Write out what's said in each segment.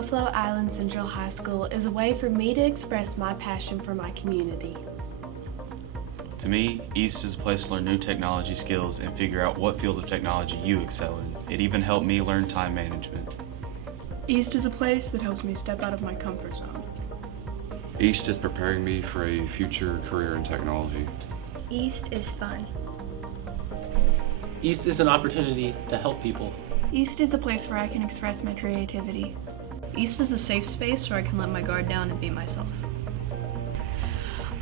Buffalo Island Central High School is a way for me to express my passion for my community. To me, East is a place to learn new technology skills and figure out what field of technology you excel in. It even helped me learn time management. East is a place that helps me step out of my comfort zone. East is preparing me for a future career in technology. East is fun. East is an opportunity to help people. East is a place where I can express my creativity. East is a safe space where I can let my guard down and be myself.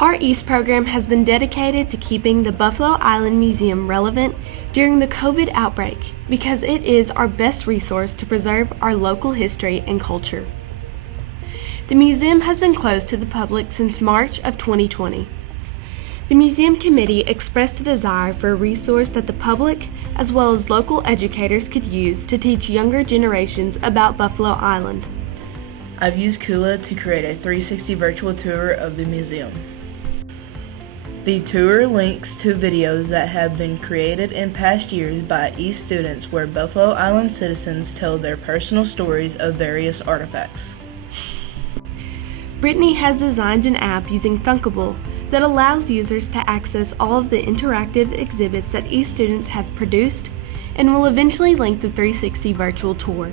Our East program has been dedicated to keeping the Buffalo Island Museum relevant during the COVID outbreak because it is our best resource to preserve our local history and culture. The museum has been closed to the public since March of 2020. The museum committee expressed a desire for a resource that the public, as well as local educators, could use to teach younger generations about Buffalo Island. I've used Kula to create a 360 virtual tour of the museum. The tour links to videos that have been created in past years by East students where Buffalo Island citizens tell their personal stories of various artifacts. Brittany has designed an app using Thunkable that allows users to access all of the interactive exhibits that East students have produced and will eventually link the 360 virtual tour.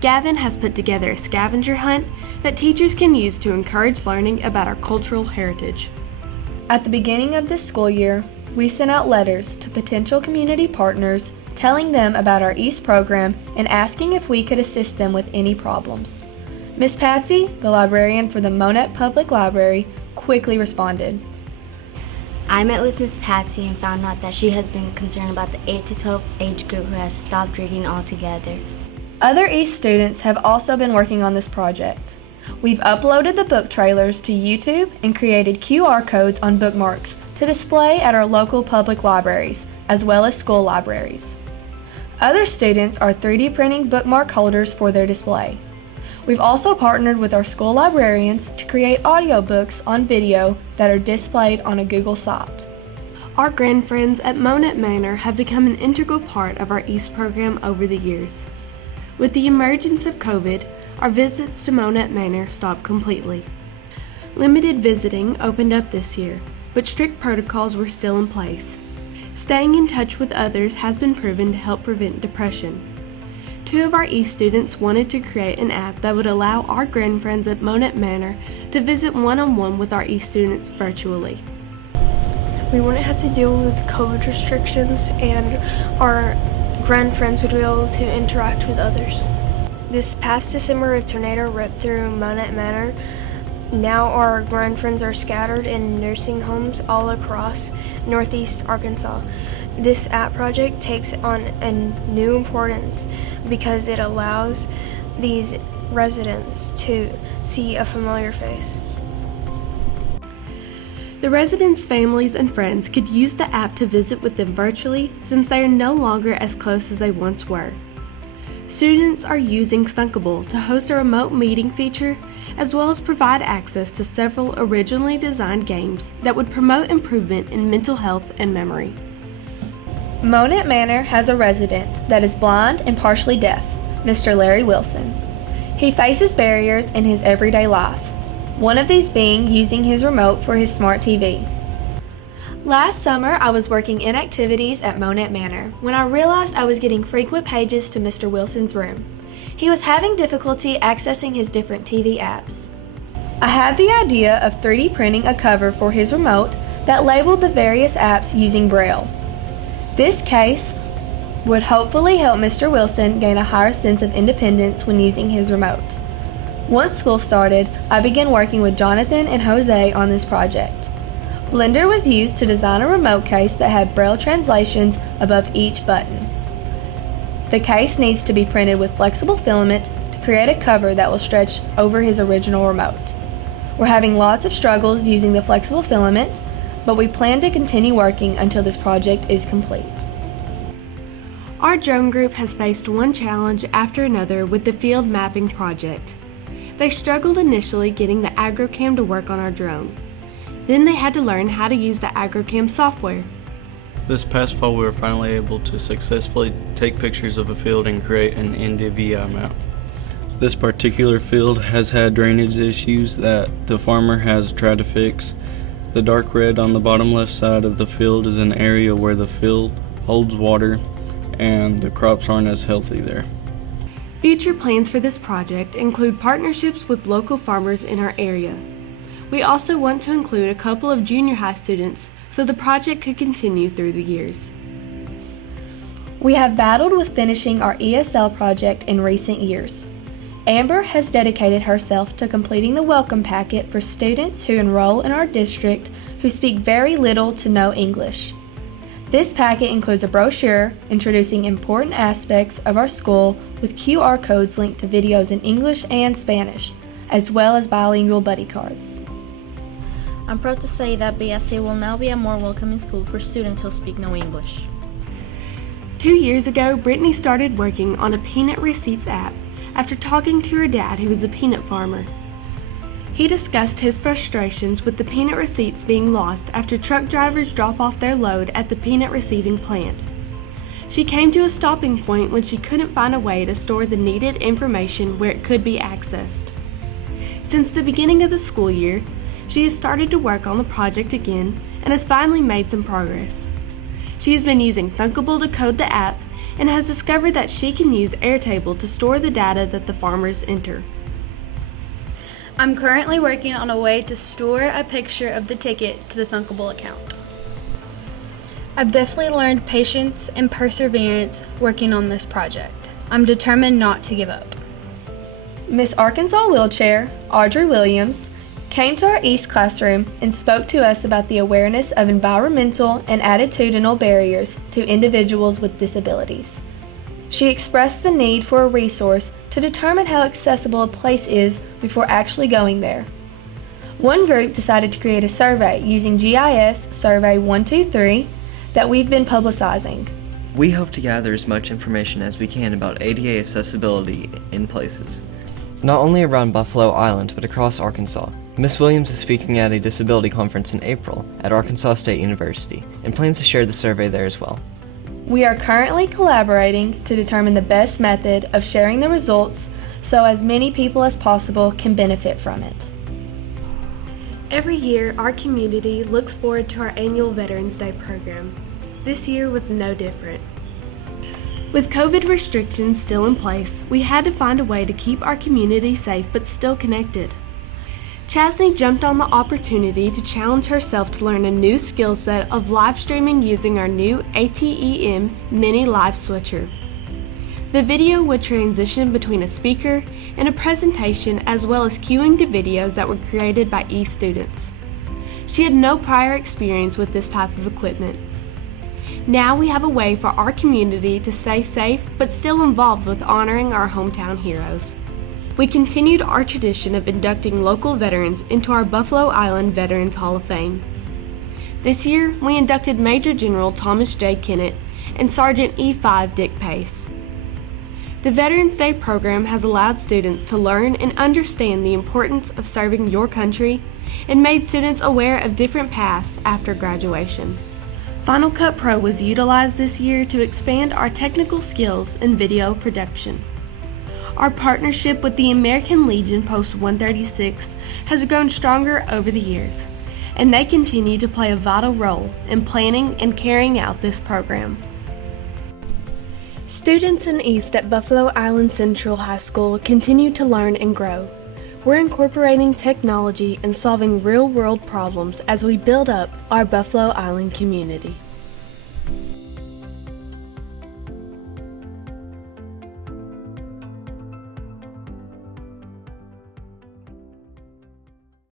Gavin has put together a scavenger hunt that teachers can use to encourage learning about our cultural heritage. At the beginning of this school year, we sent out letters to potential community partners telling them about our East program and asking if we could assist them with any problems. Miss Patsy, the librarian for the Monette Public Library, quickly responded. I met with Miss Patsy and found out that she has been concerned about the 8 to 12 age group who has stopped reading altogether. Other East students have also been working on this project. We've uploaded the book trailers to YouTube and created QR codes on bookmarks to display at our local public libraries, as well as school libraries. Other students are 3D printing bookmark holders for their display. We've also partnered with our school librarians to create audiobooks on video that are displayed on a Google site. Our grandfriends at Monette Manor have become an integral part of our East program over the years. With the emergence of COVID, our visits to Monette Manor stopped completely. Limited visiting opened up this year, but strict protocols were still in place. Staying in touch with others has been proven to help prevent depression. 2 of our East students wanted to create an app that would allow our grandfriends at Monette Manor to visit one-on-one with our East students virtually. We wouldn't have to deal with COVID restrictions and our grandfriends would be able to interact with others. This past December, a tornado ripped through Monette Manor. Now our grandfriends are scattered in nursing homes all across Northeast Arkansas. This app project takes on a new importance because it allows these residents to see a familiar face. The residents' families and friends could use the app to visit with them virtually since they are no longer as close as they once were. Students are using Thunkable to host a remote meeting feature as well as provide access to several originally designed games that would promote improvement in mental health and memory. Monette Manor has a resident that is blind and partially deaf, Mr. Larry Wilson. He faces barriers in his everyday life, one of these being using his remote for his smart TV. Last summer, I was working in activities at Monette Manor when I realized I was getting frequent pages to Mr. Wilson's room. He was having difficulty accessing his different TV apps. I had the idea of 3D printing a cover for his remote that labeled the various apps using Braille. This case would hopefully help Mr. Wilson gain a higher sense of independence when using his remote. Once school started, I began working with Jonathan and Jose on this project. Blender was used to design a remote case that had Braille translations above each button. The case needs to be printed with flexible filament to create a cover that will stretch over his original remote. We're having lots of struggles using the flexible filament, but we plan to continue working until this project is complete. Our drone group has faced one challenge after another with the field mapping project. They struggled initially getting the agrocam to work on our drone. Then they had to learn how to use the agrocam software. This past fall, we were finally able to successfully take pictures of a field and create an NDVI map. This particular field has had drainage issues that the farmer has tried to fix. The dark red on the bottom left side of the field is an area where the field holds water and the crops aren't as healthy there. Future plans for this project include partnerships with local farmers in our area. We also want to include a couple of junior high students so the project could continue through the years. We have battled with finishing our ESL project in recent years. Amber has dedicated herself to completing the welcome packet for students who enroll in our district who speak very little to no English. This packet includes a brochure introducing important aspects of our school with QR codes linked to videos in English and Spanish, as well as bilingual buddy cards. I'm proud to say that BIC will now be a more welcoming school for students who speak no English. 2 years ago, Brittany started working on a peanut receipts app after talking to her dad, who was a peanut farmer. He discussed his frustrations with the peanut receipts being lost after truck drivers drop off their load at the peanut receiving plant. She came to a stopping point when she couldn't find a way to store the needed information where it could be accessed. Since the beginning of the school year, she has started to work on the project again and has finally made some progress. She has been using Thunkable to code the app and has discovered that she can use Airtable to store the data that the farmers enter. I'm currently working on a way to store a picture of the ticket to the Thunkable account. I've definitely learned patience and perseverance working on this project. I'm determined not to give up. Miss Arkansas Wheelchair, Audrey Williams, came to our East classroom and spoke to us about the awareness of environmental and attitudinal barriers to individuals with disabilities. She expressed the need for a resource to determine how accessible a place is before actually going there. One group decided to create a survey using GIS Survey 123 that we've been publicizing. We hope to gather as much information as we can about ADA accessibility in places, not only around Buffalo Island but across Arkansas. Ms. Williams is speaking at a disability conference in April at Arkansas State University and plans to share the survey there as well. We are currently collaborating to determine the best method of sharing the results so as many people as possible can benefit from it. Every year, our community looks forward to our annual Veterans Day program. This year was no different. With COVID restrictions still in place, we had to find a way to keep our community safe but still connected. Chasney jumped on the opportunity to challenge herself to learn a new skill set of live streaming using our new ATEM Mini Live Switcher. The video would transition between a speaker and a presentation as well as cueing to videos that were created by students. She had no prior experience with this type of equipment. Now we have a way for our community to stay safe but still involved with honoring our hometown heroes. We continued our tradition of inducting local veterans into our Buffalo Island Veterans Hall of Fame. This year, we inducted Major General Thomas J. Kennett and Sergeant E5 Dick Pace. The Veterans Day program has allowed students to learn and understand the importance of serving your country and made students aware of different paths after graduation. Final Cut Pro was utilized this year to expand our technical skills in video production. Our partnership with the American Legion Post 136 has grown stronger over the years, and they continue to play a vital role in planning and carrying out this program. Students in East at Buffalo Island Central High School continue to learn and grow. We're incorporating technology and solving real-world problems as we build up our Buffalo Island community.